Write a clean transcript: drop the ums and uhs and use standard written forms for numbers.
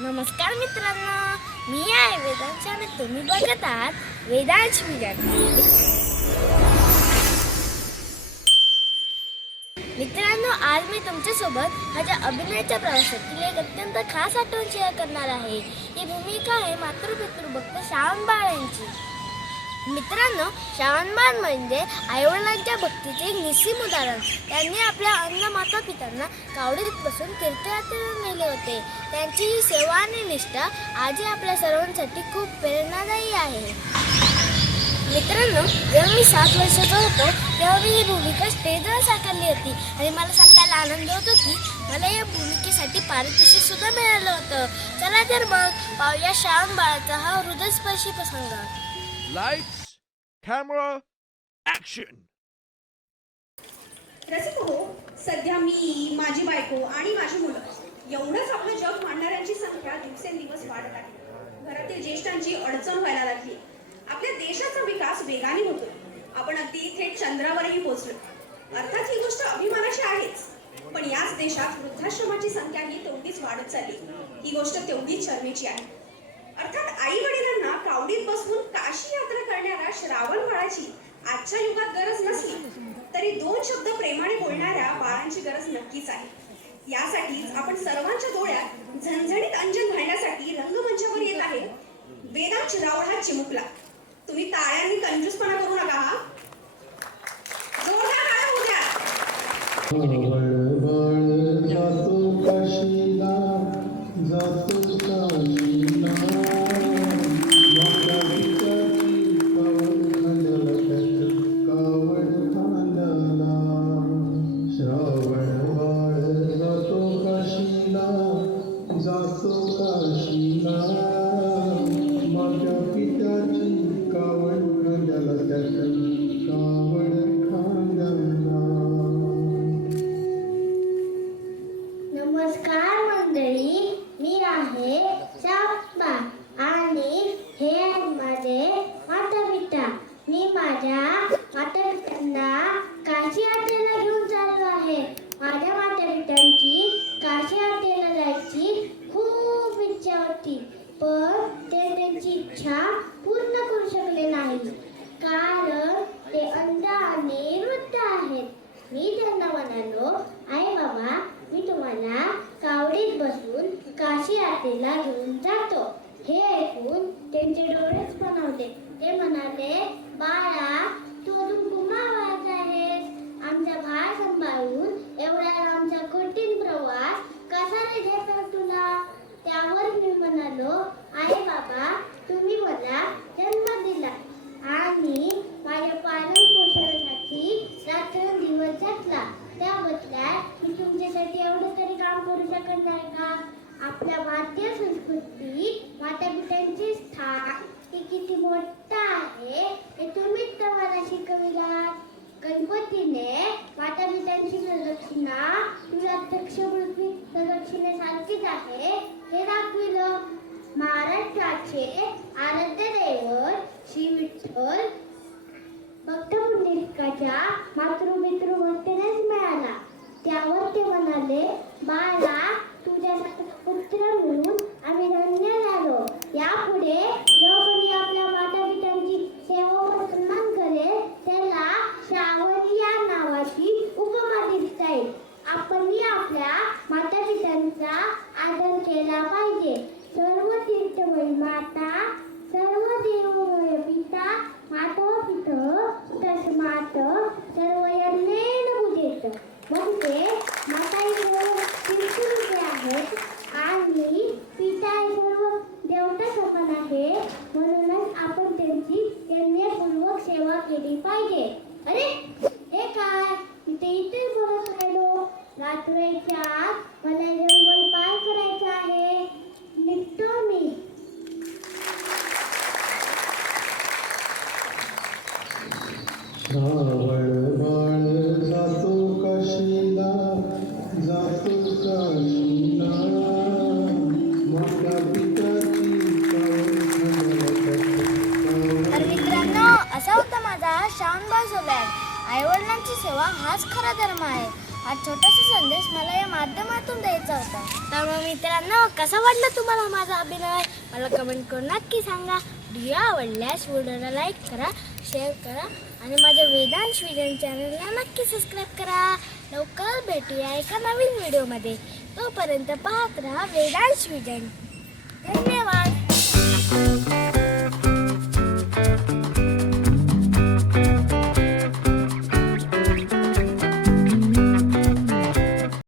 नमस्कार मित्रांनो, मी आहे वेदांश आणि तुम्ही बघत आहात वेदांश विजन. मित्रांनो, आज मी तुमच्यासोबत माझ्या अभिनयाच्या प्रवासातील एक अत्यंत खास आठवण शेअर करणार आहे. ही भूमिका आहे मातृपितृभक्त श्रावणबाळ यांची. मित्रांनो, श्रावणबाळ म्हणजे आईवडिलांच्या भक्तीचे एक निस्सीम उदाहरण. त्यांनी आपल्या अन्न माता पित्यांना कावडीत बसून तीर्थयात्रेला नेले होते. त्यांची ही सेवा आणि निष्ठा आजही आपल्या सर्वांसाठी खूप प्रेरणादायी आहे. मित्रांनो, जेव्हा मी 7 वर्षाचा होतो तेव्हा मी ही भूमिका स्टेजवर साकारली होती आणि मला सांगायला आनंद होतो की मला या भूमिकेसाठी पारितोषिक सुद्धा मिळालं होतं. चला तर मग पाहूया श्रावणबाळाचा हा हृदयस्पर्शी प्रसंग. Lights, camera, action! रसिक हो, सध्या मी, माझी बायको आणि माझी मुलं एवढंच आपलं जग मांडणाऱ्यांची संख्या दिवसेंदिवस वाढत आहे. घरातील ज्येष्ठांची अडचण व्हायला लागली. आपल्या देशाचा विकास वेगाने होतो. आपण अगदी थेट चंद्रावरही पोहोचलो. अर्थात ही गोष्ट अभिमानाची आहेच, पण याच देशात वृद्धाश्रमाची संख्याही तेवढीच वाढत चालली. ही गोष्ट तेवढीच शरमेची आहे. अर्थात आई वडिलांना कावडीत बसवून काशी यात्रा करणाऱ्या श्रावण बाळाची आजच्या युगात गरज नसली तरी 2 शब्द प्रेमाने बोलणाऱ्या बाळांची गरज नक्कीच आहे. यासाठीच आपण सर्वांच्या डोळ्यात झणझणीत अंजन घालण्यासाठी रंगमंचावर येत आहे वेदांश रावळ हा चिमुकला. तुम्ही टाळ्यांनी कंजूसपणा करू नका. हा जोरदार टाळ्या होऊ द्या. नमस्कार मंडळी, मी आहे श्रावणबाळ आणि हे आहेत माझे माता पिता. मी माझ्या माता पित्यांना काशी यात्रेला घेऊन चाललो आहे. माझ्या माता पित्यांची काशी यात्रेला जायची खूप इच्छा होती, पण ते त्यांची इच्छा पूर्ण करू शकले नाही, कारण ते अंध आणि वृद्ध आहेत. मी त्यांना म्हणालो, आई बाबा, मी तुम्हाला कावडीत बसून काशी यात्रेला घेऊन जातो. हे ऐकून त्यांचे डोळेच बनवले. ते म्हणाले, बाळा, तू अजून कुमार आहेस. आमचा भार सांभाळून एवढा आमचा कठीण प्रवास कसा रे घेता तुला? त्यावर मी म्हणालो, आई बाबा, तुम्ही मला जन्म दिला आणि माझ्या पालन पोषणासाठी रात्रंदिवस झटला. त्या बदल्यात मी तुमच्यासाठी एवढं तरी काम करू शकत नाही का? आपल्या भारतीय संस्कृतीत माता पित्यांचे स्थान हे किती मोठं आहे हे तुम्हीच तर मला शिकविलात. गणपतीने माता पित्यांची प्रदक्षिणा तुला दक्षपृथ्वी प्रदक्षिणेसारखीच आहे हे दाखविलं. महाराष्ट्राचे आराध्य दैवत श्री विठ्ठल भक्त पुंडलिकाच्या मातृपितृभक्तीनेच मिळाला. त्यावर ते म्हणाले, बाळा, तुझ्यासारखा पुत्र मिळून आम्ही धन्य झालो. यापुढे जो कोणी आपल्या माता पित्यांची सेवा व सन्मान करेल त्याला श्रावण या नावाची उपमा दिली जाईल. आपणही आपल्या माता पित्यांचा आदर केला पाहिजे. सर्व तीर्थमयी माता, सर्व देवमय पिता, माता पित तस्मात् सर्व यज्ञेन पूजेत. म्हणजे माता ही सर्व तीर्थरूपे आहेत आणि पिता हे सर्व देवता समान आहे. म्हणूनच आपण त्यांची यज्ञपूर्वक सेवा केली पाहिजे. अरे हे काय, इथे बोलत राहिलो. रात्रीच्या आत मला जंगल पार करायचं आहे. निघतो मी. श्रावण बाळ जातो काशीला, जातो काशीला, माता पिताची तर मित्रांनो, असा होता माझा श्रावणबाळ सोबत. आईवडिलांची सेवा हाच खरा धर्म आहे. हा छोटासा संदेश मला या माध्यमातून द्यायचा होता. तर मग मित्रांनो, कसा वाटला तुम्हाला माझा अभिनय? मला कमेंट करून नक्की सांगा. व्हिडिओ आवडल्यास व्हिडिओला लाईक करा, शेअर करा आणि माझ्या वेदांश विजन चॅनलला नक्की सबस्क्राईब करा. लवकर भेटूया एका नवीन व्हिडिओमध्ये. तोपर्यंत पाहत राहा वेदांश विजन. धन्यवाद.